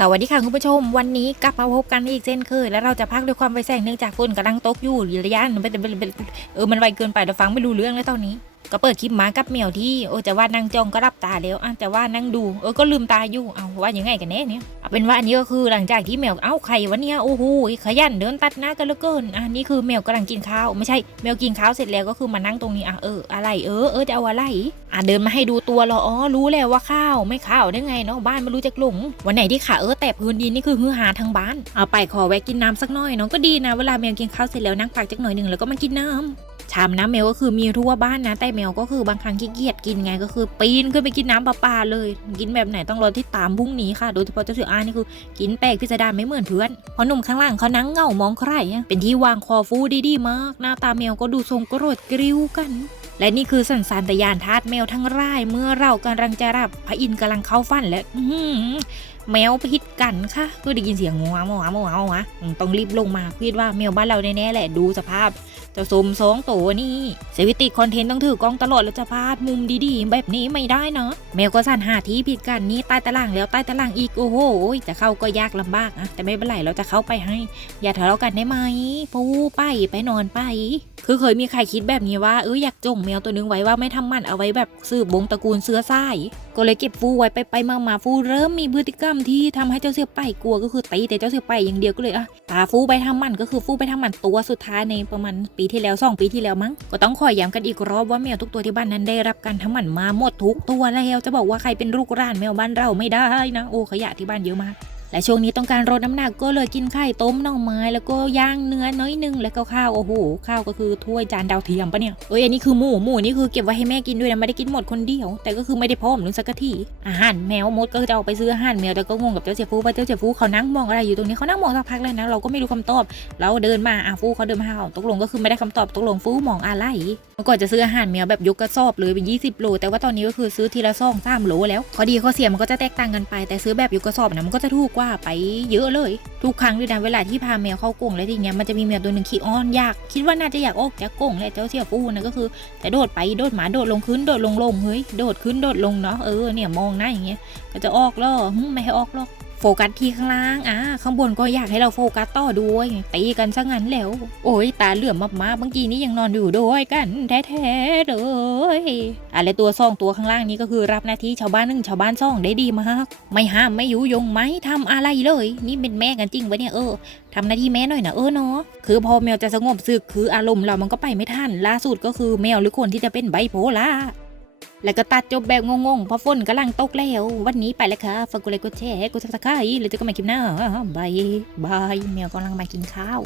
สวัสดีค่ะคุณผู้ชม วันนี้กลับมาพบกันอีกเช่นเคยและเราจะพักด้วยความไวแสงเนื่องจากฝนกำลังตกอยู่ระยะนึ่งเออมันไวเกินไปเราฟังไม่รู้เรื่องแล้วตอนนี้ ก็เปิดคลิปมากับเหมียวที่โอ้จะว่านั่งจ้องก็รับตาแล้วอะแต่ว่านั่งดูเออก็ลืมตาอยู่เอาว่ายังไงกันแน่เนี่ยเอาเป็นว่าอันนี้ก็คือหลังจากที่แมวเอ้าใครวะเนี่ยโอ้โหขยันเดินตัดหน้ากันเหลือเกินอะนี่คือแมวกำลังกินข้าวไม่ใช่แมวกินข้าวเสร็จแล้วก็คือมานั่งตรงนี้อะเอออะไรเออเออจะเอาอะไรอะเดินมาให้ดูตัวเหรออ๋อรู้แล้วว่าข้าวไม่ข้าวได้ไงเนาะบ้านไม่รู้จักหลงวันไหนที่ขาเออแต่พื้นดินนี่คือฮือหาทางบ้านเอาไปขอแวะกินน้ำสักหน่อยเนาะก็ดีนะเวลาแมวกินข้าวเสร็จแล้วนั่งพักจักหน่อยหนึ่งแล้วก็มากินน้ำ ชามน้ำแมวก็คือมีทั่วบ้านนะ แต่แมวก็คือบางครั้งขี้เกียจกินไงก็คือปีนขึ้นไปกินน้ำประปาเลย กินแบบไหนต้องรอที่ตามพรุ่งนี้ค่ะ โดยเฉพาะเจ้าเสืออานี่คือกินแปลกพิสดารไม่เหมือนเพื่อนเพราะหนุ่มข้างล่างเขานั่งเงามองใครเป็นที่วางคอฟูดีๆมาก หน้าตาแมวก็ดูทรงโกรธกริ้วกันและนี่คือสันสานตยานทาสแมวทั้งร่าย เมื่อเรากำลังจะรับพระอินทร์กำลังเข้าฟันและ แมวพิษกันค่ะก็ได้ยินเสียงงัวงัวงัวงัวอืมต้องรีบลงมาคิดว่าแมวบ้านเราแน่ๆแหละดูสภาพเจ้าสมสองตัวนี่เซวิติคอนเทนต์ต้องถือกล้องตลอดแล้วจะพลาดมุมดีๆ แบบนี้ไม่ได้เนาะแมวก็สั่นหาที่ผิดกันนี่ใต้ตารางแล้วใต้ตารางอีกโอ้โหจะเข้าก็ยากลำบากอะแต่ไม่เป็นไรเราจะเข้าไปให้ อย่าทะเลาะกันได้ไหมปูไปไปนอนไป คือเคยมีใครคิดแบบนี้ว่าเอออยากจงแมวตัวนึงไว้ว่าไม่ทำมันเอาไว้แบบสืบบงตระกูลเสื้อสาย ก็เลยเก็บฟูไว้ไปไปมามาฟูเริ่มมีพฤติกรรมที่ทำให้เจ้าเสือไปกลัวก็คือตีแต่เจ้าเสือไปอย่างเดียวก็เลยอะตาฟูไปทำมันก็คือฟูไปทำมันตัวสุดท้ายในประมาณปีที่แล้วสองปีที่แล้วมั้งก็ต้องขอย้ำกันอีกรอบว่าแมวทุกตัวที่บ้านนั้นได้รับการทำหมันมาหมดทุกตัวแล้วจะบอกว่าใครเป็นลูกร้านแมวบ้านเราไม่ได้นะโอ้ขยะที่บ้านเยอะมาก และช่วงนี้ต้องการลดน้ำหนักก็เลยกินไข่ต้มหน่อไม้ แล้วก็ย่างเนื้อน้อยหนึงแล้วก็ข้าวโอ้โหข้าวก็คือถ้วยจานดาวเทียมปะเนี่ยเอ้ยอันนี้คือหมูหมูนี่คือเก็บไว้ให้แม่กินด้วยนะไม่ได้กินหมดคนเดียว แต่ก็คือไม่ได้พร้อมนึงสักทีอาหารแมวมดก็จะเอาไปซื้ออาหารแมวแต่ก็งงกับเจ้าเจียฟูว่าเจ้าเจียฟูเขานั่งมองอะไรอยู่ตรงนี้เขานั่งมองสักพักเลยนะเราก็ไม่รู้คำตอบ เราเดินมาอะฟูเขาเดินมาหาเราตกลงก็คือไม่ได้คำตอบตกลงฟูมองอะไรเมื่อก่อนจะซื้ออาหารแมวแบบยกกระสอบเลยเป็น20 โล แต่ว่าตอนนี้ก็คือซื้อทีละซองสามโลแล้วข้อดีข้อเสียมันก็จะแตกต่างกันไปแต่ซื้อแบบยกกระสอบนะมันก็จะถูกกว่าไปเยอะเลย ทุกครั้งด้วยนะเวลาที่พาแมวเข้ากรงแล้วทีเนี้ยมันจะมีแมวตัวหนึ่งขี้อ้อนอยาก คิดว่าน่าจะอยากออกจากกรงแหละเจ้าเสี่ยฟูนะก็คือแต่โดดไปโดดหมาโดดลงขึ้นโดดลงลงเฮ้ยโดดขึ้นโดดลงเนาะเออเนี่ยมองหน้าอย่างเงี้ยก็จะออกล่อไม่ให้ออกหรอก ฟกัสที่ข้างล่างอะข้างบนก็อยากให้เราโฟกัสต่อด้วยตีกันซะงั้นแล้ว โอ้ยตาเหลื่อมมากๆบางทีนี่ยังนอนอยู่ด้วยกันแท้ๆเลยอะไรตัวซองตัวข้างล่างนี้ก็คือรับหน้าที่ชาวบ้านหนึ่งชาวบ้านซองได้ดีมากไม่ห้ามไม่ยุยงไม่ทำอะไรเลย นี่เป็นแม่กันจริงวะเนี่ยเออทำหน้าที่แม่หน่อยนะเออเนาะคือพอแมวจะสงบสึกคืออารมณ์เรามันก็ไปไม่ทันล่าสุดก็คือแมวหรือคนที่จะเป็นไบโพล่า แล้วก็ตัดจบแบบงงๆ เพราะฝนกำลังตกแล้ว วันนี้ไปแล้วค่ะฝากกดไลค์กดแชร์กดซับสไครต์แล้วเจอกันใหม่คลิปหน้าบายบายแมวกำลังมากินข้าว